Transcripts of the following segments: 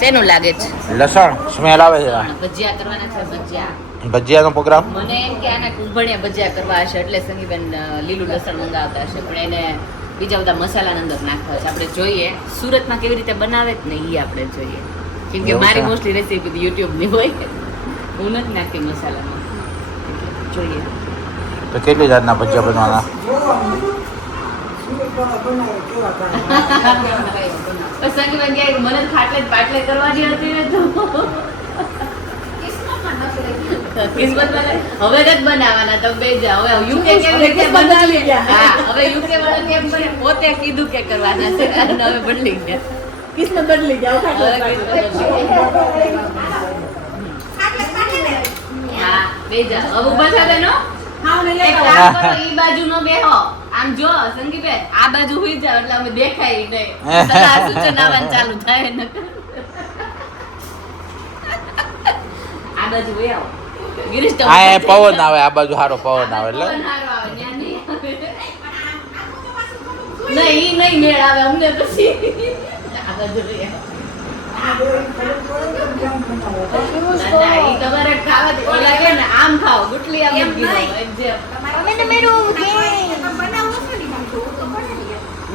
શેનું લાગે છે? લસણ સ્મેલ આવે છે. ભજીયા કરવાના છે. ભજીયાનો પ્રોગ્રામ. મને એમ કે આના કુંભણિયા ભજીયા કરવા હશે એટલે સંગીબેન લીલું લસણ મંગાવતા હશે, પણ એને બીજા બધા મસાલાના અંદર નાખવા છે. આપણે જોઈએ સુરતમાં કેવી રીતે બનાવે જ ને એ આપણે જોઈએ, કેમ કે મારી મોસ્ટલી રેસીપી યુટ્યુબની હોય, હું નથી નાખતી મસાલામાં. જોઈએ તો કેટલી જાતના ભજીયા બનવાના? સંગીબેન કહે મને ખાટલે પાટલે કરવાની હતી ને તો કિસ્મતમાં હવે જ બનાવવાના તો બે જા. હવે યુકે કેવી રીતે બનાવી ગયા? હા, હવે યુકે વાળા કેમ બને પોતે કીધું કે કરવાના છે અને હવે બદલી ગયા. કિસ્મત બદલી ગયા. હા, બે જા. હવે ઊભા છે બેનો. એક કામ કરો, ઈ બાજુ નો બેહો. આમ જો સંગીબેન આ બાજુ હુઈ જાવ એટલે અમે દેખાય નહીં. સલાહ સૂચન આવવાનું ચાલુ થાય ને. આ બાજુ હોય આવો. આ પવન આવે, આ બાજુ સારો પવન આવે એટલે નહીં મેળ આવે અમને પછી. આ બાજુ તમારે ખાવા લાગે ને આમ ખાઓ ગુટલી આમ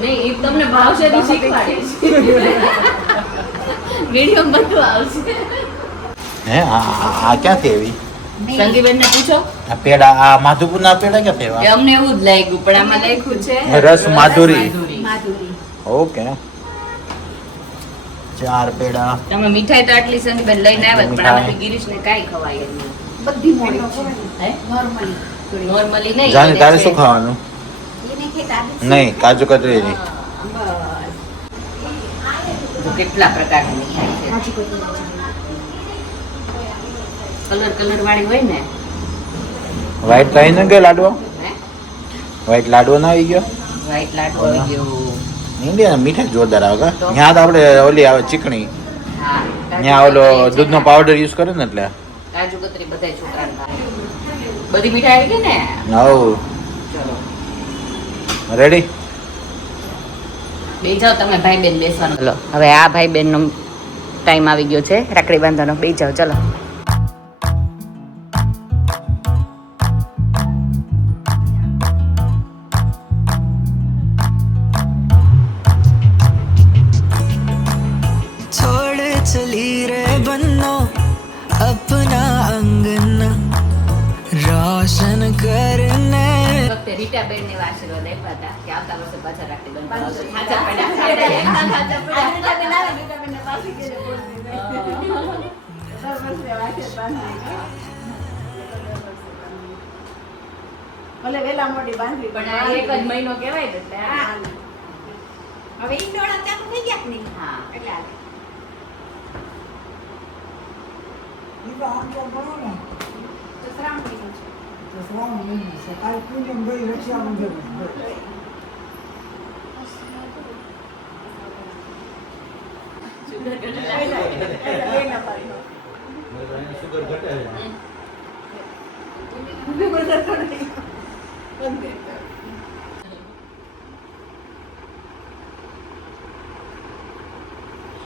નહીં, તમને ભાવશે તો શીખવાડીશ. વિડીયો બધું આવશે. હે આ ક્યાંથી આવી? સંગીબેન ને પૂછો. આ પેડા, આ માધુપુરના પેડા ક્યાંથી એ આવ્યા? અમને એવું જ લાગ્યું, પણ આમાં લખ્યું છે રસ માધુરી. ઓકે, 4 પેડા. તમે મીઠાઈ તો આટલી સંગીબેન લઈને આવ્યા, પણ આમાંથી ગિરીશને કાંઈ ખવાય નહીં. બધી મોડી છે. નોર્મલી નહીં. જાની તારે શું ખાવાનું? નહીં, કાજુ કતરી નહીં. કેટલા પ્રકારની મીઠાઈ છે. કલર વાળી હોય ને. વ્હાઈટ કઈ ન ગયો લાડવો? હે? વ્હાઈટ લાડવો ના આવી ગયો? વ્હાઈટ લાડુ આવી ગયો. ઇન્ડિયા મીઠાઈ જોરદાર આવે. ત્યાં તો આપણે ઓલી આવે ચીકણી, હા, ત્યાં ઓલો દૂધનો પાવડર યુઝ કરે ને એટલે. કાજુ કતરી બધાય છોકરાને ભાવે. બધી મીઠાઈ આવી ગઈ ને. હવ ચલો રેડી. બે જાઓ તમે ભાઈ બેન બેસવાનું. ચલો હવે આ ભાઈ બેન નો ટાઈમ આવી ગયો છે રાખડી બાંધવાનો. બે જાઓ ચલો. चली रे बन्नो अपना अंगना रोशन करने. વખતે રીટા બેન ને આશીર્વાદ આપ્યા હતા કે આવતા વર્ષે પાછા રાખડી બાંધવા ખાચા ભલે વેલા મોડી બાંધવી પણ આ એક જ મહિનો કહેવાય ને એટલે હવે ઈંડોળા ચાલુ થઈ ગયા કે નહીં? હા એટલે તો શ્રાવણ મહિનો છે.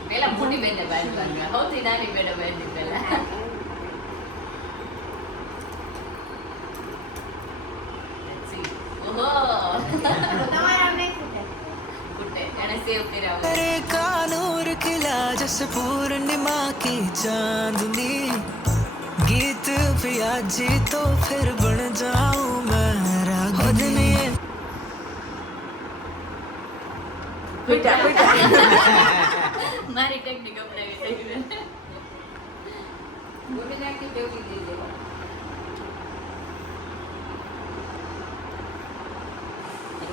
પેલા મોટી બેન ને બાંધવાનું, સૌથી નાની બેન બાંધી પેલા. नूर खिला जैसे पूर्णिमा की चांदनी गीत पिया जी तो फिर बन जाऊं मैं रागनी. મારી ટેકનિક અપનાવી થઈ ગઈ. બોલી નાખી દેવી દીધી.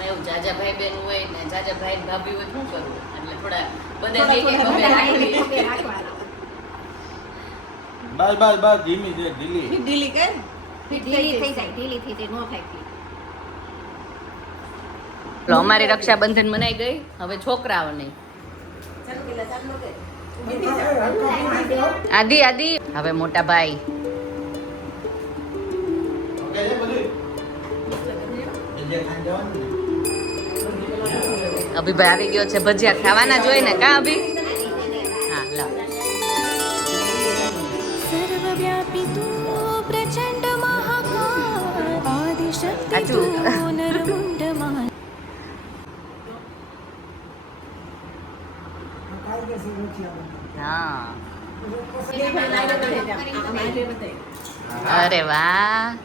એવું જાજા ભાઈ બેન હોય ને જાજા ભાઈ ભાભી હોય શું કરવું, એટલે થોડા બધા બસ ધીમી છે. ઢીલી કર. ઢીલી થઈ જાય નો થાય. અમારી રક્ષાબંધન મનાઈ ગઈ. હવે છોકરાઓની આદિ હવે મોટા ભાઈ અભિભાઈ આવી ગયો છે. ભજીયા ખાવાના જોઈએ ને કા અભી? હા લો सर्वव्यापी तू प्रचंड महाकाय आदिशक्ति आजू. तू नरमुंड मान હા અરે વાહ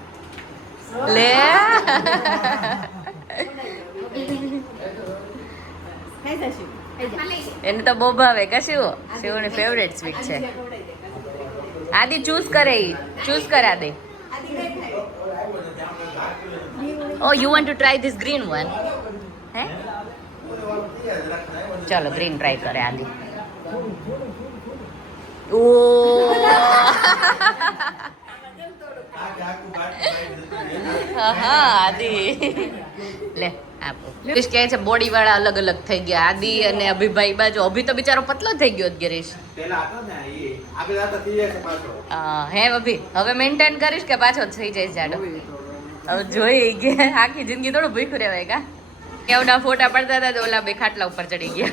લે એને તો બહુ ભાવે કશું શિવની ફેવરેટ સ્વીટ છે આદિ ચૂઝ કરે ચૂઝ કરા દે oh you want to try this green one હે ચલો ગ્રીન ટ્રાય કરે આદિ ઓ હા આદિ લે આપો ગિરીશ કહે છે બોડી વાળા અલગ અલગ થઈ ગયા આદિ અને અભિભાઈ બાજુ અભી તો બિચારો પતલો થઈ ગયો ગિરીશ હે અભી હવે મેન્ટેન કરીશ કે પાછો થઈ જાય જાડો હવે જોઈ કે આખી જિંદગી થોડું ભૂખ્યું રહેવાય કા કેવડા ફોટા પડતા હતા તો ઓલા બે ખાટલા ઉપર ચડી ગયા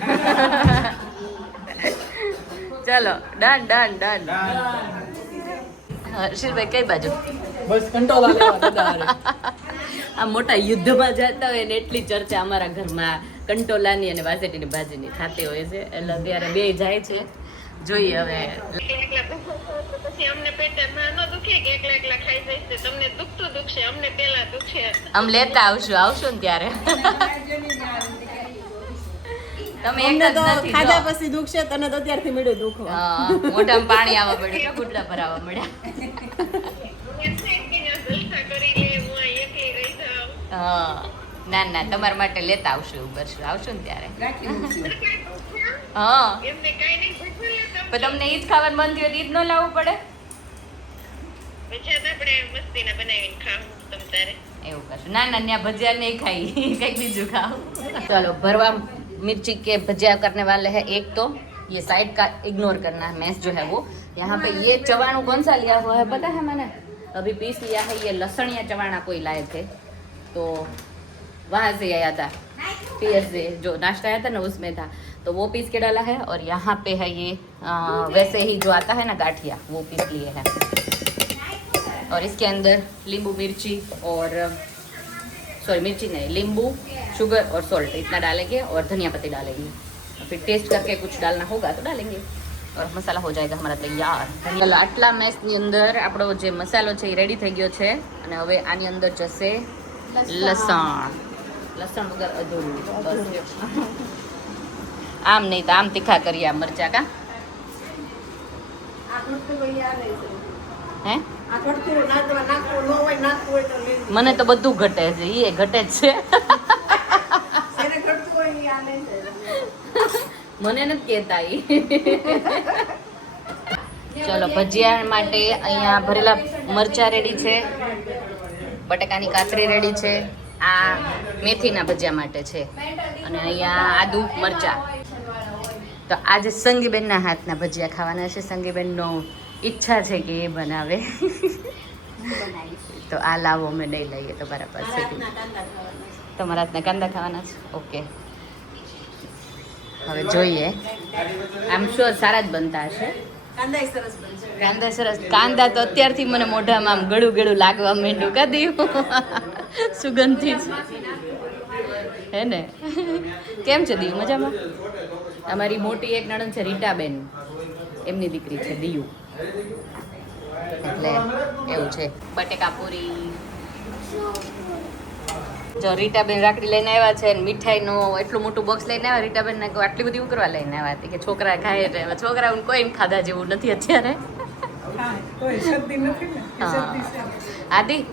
ચલો ડન ડન ડન હર્ષિલભાઈ કઈ બાજુ બસ કંટોલા લેવા દાદા આ મોટા યુદ્ધમાં જતા હોય ને એટલી ચર્ચા અમારા ઘરમાં કંટોલાની અને વાસેટીની ભાજીની થતી હોય છે એટલે અત્યારે બે જાય છે જોઈએ હવે પછી અમને પેટમાં ન દુખે કે એકલા એકલા ખાઈ જાય છે તમને દુખતું દુખશે અમને પેલા દુખશે આમ લેતા આવશું ને ત્યારે તમે એક જ નથી ખાધા જો. પછી દુખશે તને તો અત્યારથી મળ્યું દુખવા હા, મોઢામાં પાણી આવવા મળ્યું ગુટલા ભરાવા મળ્યા જલસા કરી લે હું આ એકલી રહી જાઉં હા ના ના તમારા માટે લેતા આવશું આવશું ને ત્યારે હા એમને કઈ નહીં ભૂખ્યું લેતા પણ તમને ઈ જ ખાવાનું મન થયું તો ઈ જ ન લાવવું પડે પછી આપણે મસ્તીના બનાવીને ખાવું તમ તારે એવું કરશું ના ના ત્યાં भजिया नहीं खाई कहीं बीजू खाओ चलो भरवा मिर्ची के भजिया करने वाले हैं एक तो ये साइड का इग्नोर करना है मैस जो है वो यहाँ पे ये चवाणू कौन सा लिया हुआ है पता है मैंने अभी पीस लिया है ये लहसुन या चवाणा कोई लाए थे तो वहाँ से आया था पीएस से जो नाश्ता आया था ना उसमें था तो वो पीस के डाला है और यहाँ पे है ये वैसे ही जो आता है ना गाठिया वो पीस लिए हैं और इसके अंदर नींबू मिर्ची और सॉरी मिर्ची नहीं नींबू शुगर और सॉल्ट इतना डालेंगे और धनिया पत्ती डालेंगे और फिर टेस्ट करके कुछ डालना होगा तो डालेंगे और मसाला हो जाएगा हमारा तैयार चलो આટલા મેસની અંદર આપણો જે મસાલો છે એ રેડી થઈ ગયો છે અને હવે આની અંદર જશે લસણ વગર અધૂરું બસ આમ નહીં તો આમ તીખા કરીએ આ મરચા કા હે મને તો બધું ઘટે છે એ ઘટે જ છે મને નથી કહેતા ઈ ચલો ભજીયા માટે અહીંયા ભરેલા મરચા રેડી છે બટાકાની કાતરી રેડી છે આ મેથીના ભજીયા માટે છે અને અહીંયા આદુ મરચા તો આજે સંગીબેનના હાથના ભજીયા ખાવાના છે સંગીબેનનો ઈચ્છા છે કે એ બનાવે તો આ લાવો અમે નહીં લઈએ તો બરાબર છે તમારા હાથના કાંદા ખાવાના છે ઓકે હવે જોઈએ આમ શ્યોર સારા જ બનતા હશે કાંદા સરસ કાંદા તો અત્યારથી મને મોઢામાં આમ ગળું ગળું લાગવા માંડ્યું કદી સુગંધથી જ હે ને કેમ છે દિયુ મજામાં અમારી મોટી એક નણંદ છે રીટાબેન એમની દીકરી છે દિયુ એટલે એવું છે બટેકા પૂરી જો રીટાબેન રાખડી લઈને આવ્યા છે મીઠાઈનો એટલું મોટું બોક્સ લઈને આવ્યા રીટાબેન ને આટલી બધી ઉકરવા લઈને આવ્યા હતી કે છોકરા ખાય એટલે હવે છોકરાઓને કોઈને ખાધા જેવું નથી અત્યારે આદિ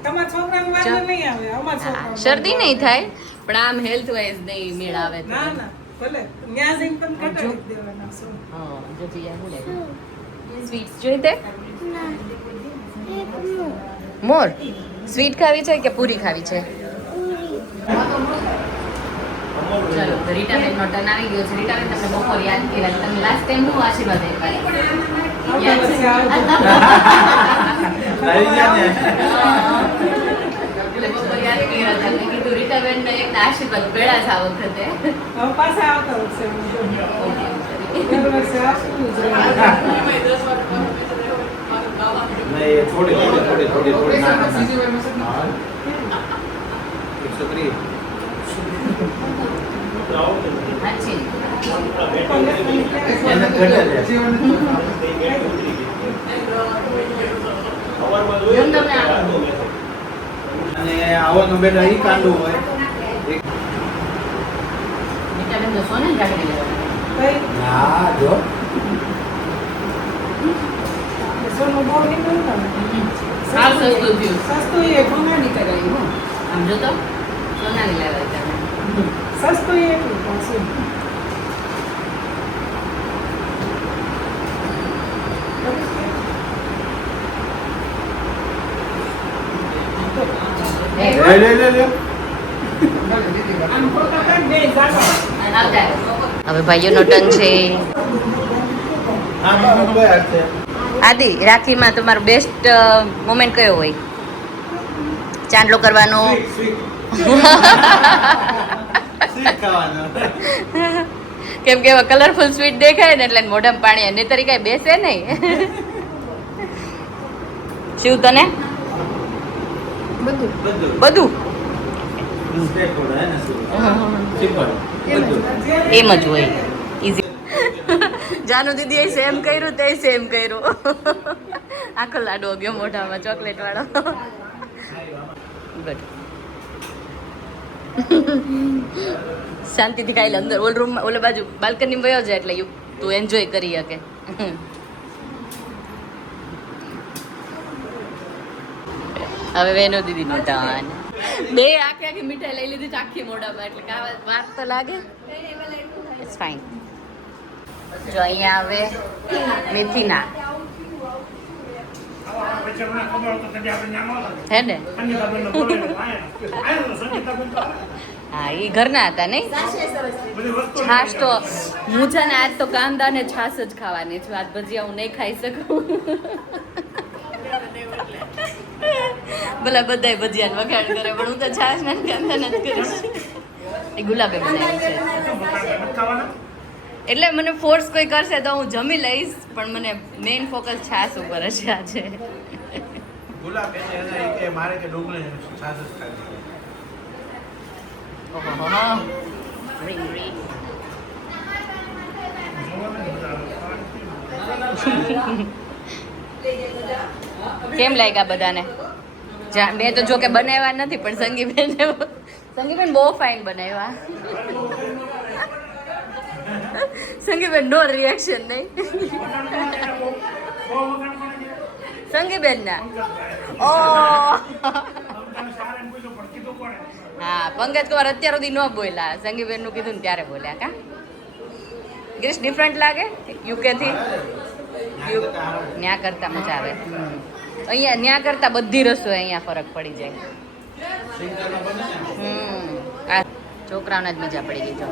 શરદી નહીં થાય પણ આમ હેલ્થ વાઇઝ નહીં મેળ આવે સ્વીટ્સ જોઈતે મોર સ્વીટ ખાવી છે કે પૂરી ખાવી છે ચલો તો રીટાબેન નો ટર્ન આવી ગયો છે રીટાબેન તમને બપોર યાદ કર્યા તમે લાસ્ટ ટાઈમ નું આશીર્વાદ કીધું રીટાબેન ને એક આશીર્વાદ ભેળા છે આ વખતે નહીં, થોડી ના, ના, ના. 103. સાચી. એને ઘટે છે. એમ તમને આવડે? અને આવવાનું બેટા ઈ કાંડું હોય મીઠાબેન તો સોને જ રાખી દેવાનું. ના જો સોનું બહુ નીકળ્યું ને. સાવ સસ્તું થયું. સસ્તું એ ભંગાણી કરાયું હો. આમ જો તો સોનાની લેવાય તમે. સસ્તું એ એટલું પાછું. એ, લે આમ ફોટો કાઢ બે જાગો. આવતા હવે ભાઈઓનો ટર્ન છે. હા બાબા કોઈ હાથ છે આદિ, રાખીમાં તમારો બેસ્ટ મોમેન્ટ કયો હોય? ચાંદલો કરવાનો, સ્વીટ ખાવાનું કેમ કે કલરફુલ સ્વીટ દેખાય ને એટલે મોઢામાં પાણી અને તરી કઈ બેસે નહીં. શિવ તને બધું બધું સ્ટેપ થોડા હે ને સિમ્પલ બધું એમ જ હોય. ઈઝી. જાનુ દીદીએ સેમ કર્યું તે સેમ કર્યું. આખો લાડવો ગયો મોઢામાં ચોકલેટ વાળો. ગુડ. શાંતિથી ખાઈ લે. અંદર ઓલ રૂમમાં ઓલે બાજુ બાલ્કની વયો જાય એટલે તું એન્જોય કરી શકે. હવે વેનો દીદીનું ટર્ન. બે આખી આખી મીઠાઈ લઈ લીધી છે આખી મોઢામાં એટલે કાવા વાર તો લાગે. It's fine. જો અહીંયા આવે મેથીના હે ને. હા એ ઘરના હતા નહીં. છાશ તો હું છે ને આજ તો કાંદા ને છાશ જ ખાવાની છું. આજ ભજીયા હું નહીં ખાઈ શકું. ભલા બધાય ભજીયા વખાણ કરે પણ હું તો છાશ ને કાંદા ને જ કરીશ. એ ગુલાબે બનાવ્યું છે એટલે મને ફોર્સ કોઈ કરશે તો હું જમી લઈશ પણ મને મેઇન ફોકસ છાશ ઉપર જ છે આજે. ગુલાબ એને એને કે મારે કે ડુંગળી છાસ જ ખાવી કેમ લાગ્યા બધાને? મેં તો જો કે બનાવ્યા નથી પણ સંગીબેન બહુ ફાઇન બનાવ્યા. સંગીબેન નો રિએક્શન નહીં. સંગીબેન ના હા પંકજ કુમાર અત્યાર સુધી ન બોલ્યા. સંગીબેન નું કીધું ને ત્યારે બોલ્યા. કા ગ્રીસ ડિફરન્ટ લાગે યુકે થી? ન્યા કરતા મજા આવે. અહીંયા ન્યા કરતા બધી રસોઈ અહીંયા ફરક પડી જાય. આ છોકરાઓને જ મજા પડી ગઈ. જો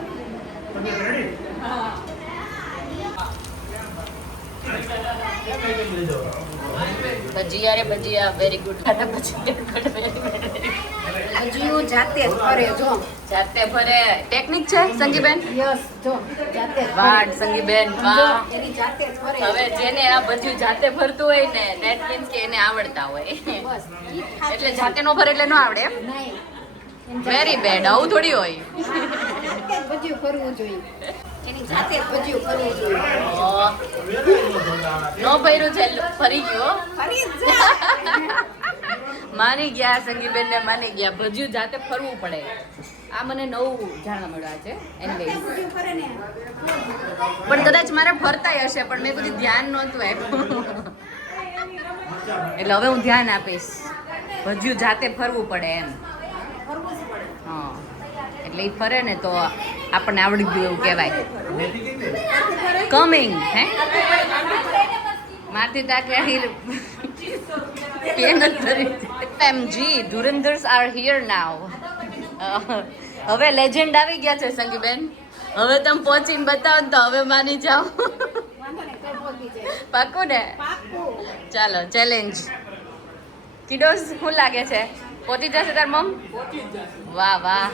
ભજીયા રે ભજીયા વેરી ગુડ. હજી જાતે જ કરે જો. જાતે ફરે ટેકનિક છે સંગીબેન. યસ જો જાતે જ વાહ સંગીબેન વાહ. એની જાતે જ કરે. હવે જેને આ ભજીયું જાતે ફરતું હોય ને that means કે એને આવડતા હોય. બસ ઈ ખાતું એટલે જાતે નો ફરે એટલે નો આવડે એમ. નહીં. Very bad. આવું થોડી હોય. જાતે જ ભજીયું કરવું જોઈએ. એની જાતે જ ભજીયું કરવું જોઈએ. નો ફર્યું છે ફરી ગયો. ફરી જ જાય. માની ગયા સંગીબેન ને માની ગયા. ભજીયું જાતે ફરવું પડે. આ મને નવું જાણવા મળ્યા છે. Anyways. ભજીયું કરે ને પણ કદાચ મારે ફરતાય હશે પણ મેં કદી ધ્યાન નહોતું આપ્યું. એટલે હવે હું ધ્યાન આપીશ. ભજીયું જાતે ફરવું પડે એમ. કરવું જ પડે. હા એટલે એ ફરે ને તો આપણને આવડી ગયું એવું કહેવાય. કમિંગ હે મારથી તાકે એમજી ધુરંધર્સ આર હિયર નાવ. હવે લેજેન્ડ આવી ગયા છે સંગીબેન. હવે તમે પહોંચીને બતાવો ને તો હવે માની જાઓ. વાંધો નહીં કઈ પહોંચી જાય. પાક્કું ને? પાક્કું. ચાલો ચેલેન્જ. કીડોસ શું લાગે છે પહોંચી જશે તાર મમ? વાહ વાહ.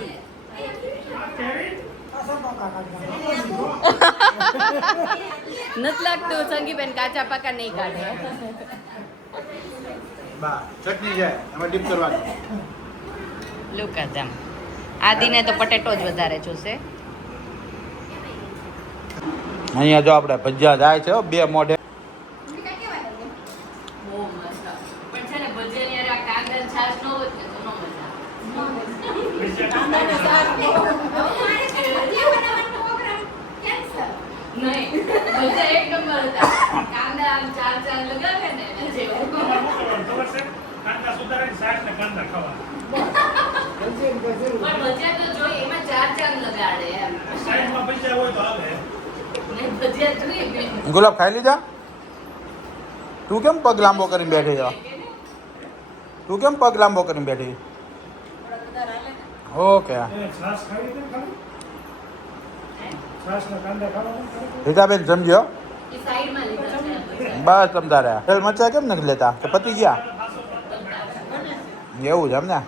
નથી લાગતું સંગીબેન કાચા પાકા નહીં કાઢે. બા ચટણી છે એમાં ડીપ કરવાની. લુક એટ ધેમ. આદિને તો પટેટો જ વધારે જોશે. અહીંયા જો આપણે ભજીયા જાય છે હો, બે મોઢે. બહુ મસ્ત. પણ છે ને ભજીયાની હારે આ કાંદા ને છાશ ન હોય ને તો ન મજા. નહીં ભજીયા એક નંબર હતા. કાંદા આમ ચાર ચાર લગાવે ને એના જેવું. પણ ભજીયા તો જોઈએ એમાં ચાર ચાર લગાડે એમ. નહીં ભજીયા જોઈએ બેન. ગુલાબ ખાઈ લીધા? તું કેમ પગ લાંબો કરીને બેઠી છો? તું કેમ પગ લાંબો કરીને બેઠી? ઓકે રીટાબેન સમજ્યો? એ સાઈડમાં લીધા છે. બસ તમતા રહ્યા. તેલ મરચા કેમ નથી લેતા? કે પતી ગયા? એવું છે એમ ને?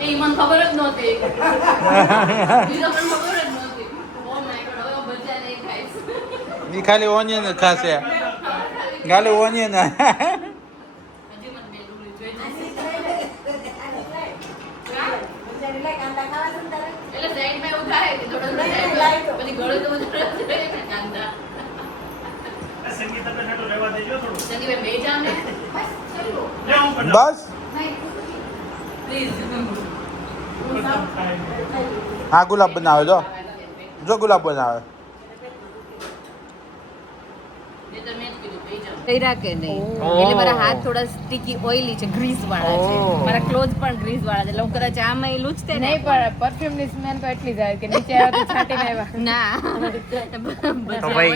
એ મને ખબર જ નહોતી. બીજો પણ ખબર જ નહોતી. ઓ માય ગોડ, હવે ભજીયા નહીં ખાઈશ. એ ખાલી ઓનિયન જ ખાશે. ખાલી ઓનિયન. હજી મને બે ડુંગળી જોઈ એટલે સાઈડમાં એવું થાય કે થોડું પછી ગળે તો બધું રહે ને કાંદા. સંગીત બે જાવ ને બસ પ્લીઝ. હા ગુલાબ બનાવે જો ગુલાબ બનાવે. કે નહીં એટલે મારા હાથ થોડા સ્ટીકી ઓઇલી છે, ગ્રીસ વાળા છે. મારા ક્લોથ પણ ગ્રીસ વાળા છે એટલે હું કદાચ આમાં એ લૂછતે નહીં પણ પરફ્યુમ ની સ્મેલ તો એટલી જ આવે કે નીચે આવે તો છાંટીને આવ્યા ના. तो भाई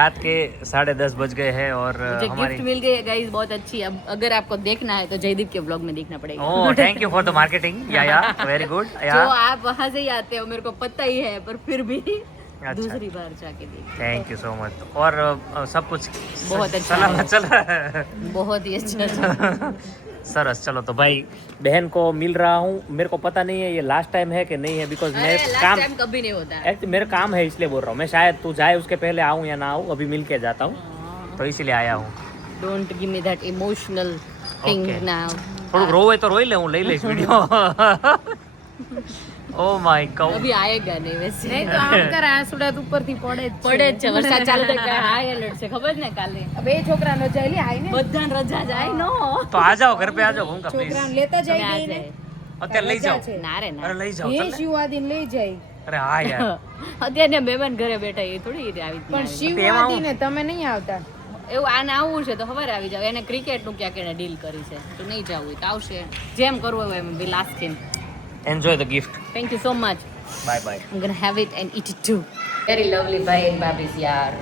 रात के 10:30 बज गए हैं और मुझे हमारी गिफ्ट मिल गई है गाइस, बहुत अच्छी. अब अगर आपको देखना है तो जयदीप के ब्लॉग में देखना पड़ेगा. Oh thank you for the marketing या वेरी गुड जो आप वहाँ से ही आते हो मेरे को पता ही है, पर फिर भी अच्छा. दूसरी बार जाके देखिए. थैंक यू सो मच और सब कुछ बहुत अच्छा सलामत चल रहा है बहुत ही अच्छा. सरस. चलो तो भाई बहन को मिल रहा हूँ. मेरे को पता नहीं है ये लास्ट टाइम है कि नहीं है बिकॉज अरे मेरे लास्ट काम टाइम कभी नहीं होता है. एक्चुअली मेरा काम है इसलिए बोल रहा हूँ मैं. शायद तू जाए उसके पहले आऊँ या ना आऊँ, अभी मिल के जाता हूँ तो इसीलिए आया हूँ. Don't give me that emotional thing Okay. now. થોડુંક રોવે તો રોઈ લે, હું લઈ લઈશ વિડીયો. Oh my God. અભી આયેગા નહીં વૈસે. નહીં તો આમ કર આંસુડા તો ઉપરથી પડે જ પડે જ છે. વરસાદ ચાલુ થાય કે હાઈ એલર્ટ છે, ખબર ને કાલે બે છોકરાનો જાય લે આઈ ને બધાને રજા જાય નો. તો આ જાઓ ઘર પે આ જાઓ ઉનકા પ્લીઝ. છોકરાને લેતા તમે જાય આ ને જાય. અત્યારે લઈ જાઓ. ના રે અરે ના. લઈ જાઓ હે ચાલ ને. શિવાદીને લઈ જાય અરે હા યાર. અત્યારે મહેમાન ઘરે બેઠા એ થોડી આવી પણ રીતે શિવાદીને તમે નહીં આવતા. એવું આને આવવું છે તો ખબર આવી જાવ. એને ક્રિકેટનું ક્યાંક એને ડીલ કરી છે તો નહીં જવું હોય તો આવશે. જેમ કરવું હોય એમ will ask him. Enjoy the gift. Thank you so much. Bye bye. I'm gonna have it and eat it too. Very lovely भाई and भाभी यार.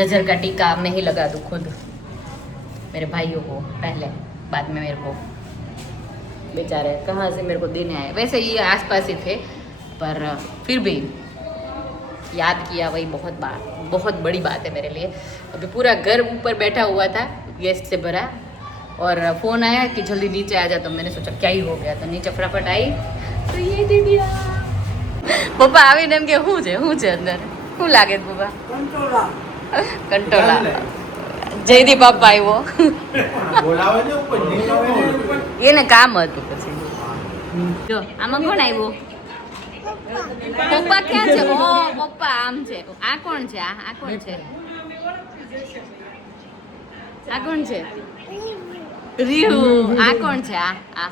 नजर का टीका मैं ही लगा दूँ खुद मेरे भाइयों को पहले, बाद में मेरे को. बेचारे कहाँ से मेरे को देने आए. वैसे ये आसपास ही थे पर फिर भी याद किया वही बहुत बड़ी बात है मेरे लिए. अभी पूरा घर ऊपर बैठा हुआ था गेस्ट से भरा और फ़ोन आया कि जल्दी नीचे आ जा. तो मैंने सोचा क्या ही हो गया तो नीचे फटाफट आई तो ये दे दिया. પપ્પા આવીને એમ કે શું છે અંદર શું લાગે છે પપ્પા? કંટોલા. જયદીપ બાપા આવ્યો. બોલાવે ને ઉપર એને કામ હતું પછી. જો આમાં કોણ આવ્યું? પપ્પા ક્યાં છે? ઓ પપ્પા આમ છે. આ કોણ છે? આ કોણ છે? આ કોણ છે? રીહુ. આ કોણ છે? આ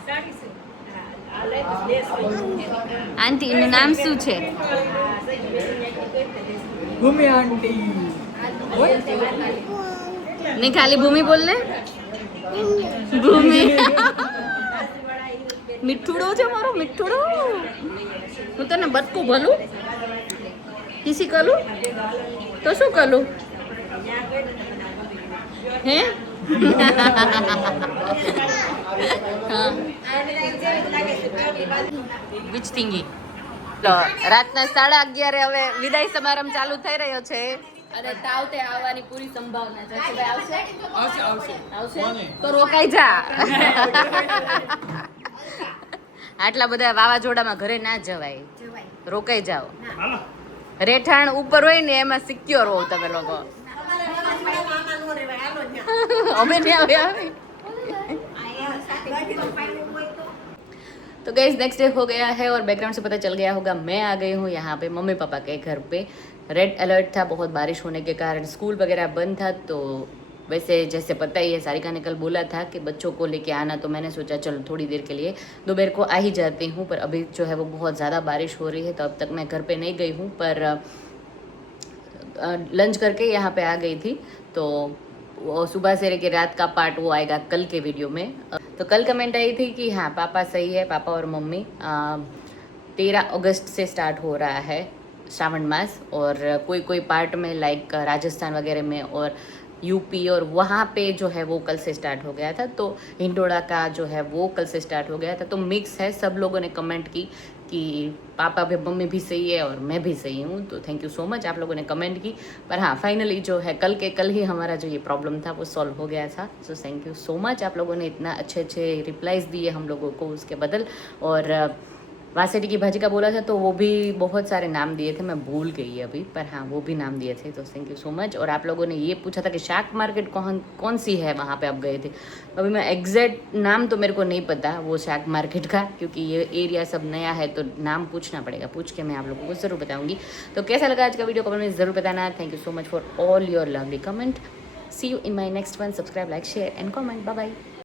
આંટી એનું નામ શું છે? ભૂમિ આંટી નહીં ખાલી ભૂમિ બોલ લે. ભૂમિ મીઠુડો છે મારો મીઠુડો. હું તને બટકું ભલું કિસી કલું તો શું કલું હે? Which thingy? તો રાતના 11:30 હવે વિદાય સમારંભ ચાલુ થઈ રહ્યો છે. અને તાવ તે આવવાની પૂરી સંભાવના છે. જસુભાઈ આવશે? આવશે તો રોકાઈ જા. આટલા બધા વાવાઝોડામાં ઘરે ના જવાય, રોકાઈ જાઓ. રહેઠાણ ઉપર હોય ને એમાં સિક્યોર હોવ તમે લોકો. અમે નહીં આવ્યા. तो गैस नेक्स्ट डे हो गया है और बैकग्राउंड से पता चल गया होगा मैं आ गई हूँ यहाँ पे मम्मी पापा के घर पे. रेड अलर्ट था, बहुत बारिश होने के कारण स्कूल वगैरह बंद था. तो वैसे जैसे पता ही है सारिका ने कल बोला था कि बच्चों को लेके आना, तो मैंने सोचा चलो थोड़ी देर के लिए दोपहर को आ ही जाती हूँ. पर अभी जो है वो बहुत ज़्यादा बारिश हो रही है तो अब तक मैं घर पे नहीं गई हूँ. पर लंच करके यहाँ पे आ गई थी. तो वो सुबह से लेके रात का पार्ट वो आएगा कल के वीडियो में. तो कल कमेंट आई थी कि हाँ पापा सही है, पापा और मम्मी 13 अगस्त से स्टार्ट हो रहा है श्रावण मास. और कोई कोई पार्ट में लाइक राजस्थान वगैरह में और यूपी और वहाँ पे जो है वो कल से स्टार्ट हो गया था. तो हिंडोड़ा का जो है वो कल से स्टार्ट हो गया था. तो मिक्स है, सब लोगों ने कमेंट की कि पापा भी मम्मी भी सही है और मैं भी सही हूँ. तो थैंक यू सो मच, आप लोगों ने कमेंट की. पर हाँ फाइनली जो है कल के कल ही हमारा जो ये प्रॉब्लम था वो सॉल्व हो गया था. So thank you so much, आप लोगों ने इतना अच्छे अच्छे रिप्लाइज दिए हम लोगों को उसके बदल. और वासेटी की भाजी का बोला था तो वो भी बहुत सारे नाम दिए थे, मैं भूल गई अभी, पर हाँ वो भी नाम दिए थे. तो थैंक यू सो मच. और आप लोगों ने ये पूछा था कि शाक मार्केट कौन सी है, वहाँ पे आप गए थे. अभी मैं एग्जैक्ट नाम तो मेरे को नहीं पता वो शाक मार्केट का, क्योंकि ये एरिया सब नया है तो नाम पूछना पड़ेगा. पूछ के मैं आप लोगों को ज़रूर बताऊँगी. तो कैसा लगा आज का वीडियो कमेंट में ज़रूर बताना. Thank you so much for all your lovely comment. See you in my next one. Subscribe, like, share and comment. Bye bye.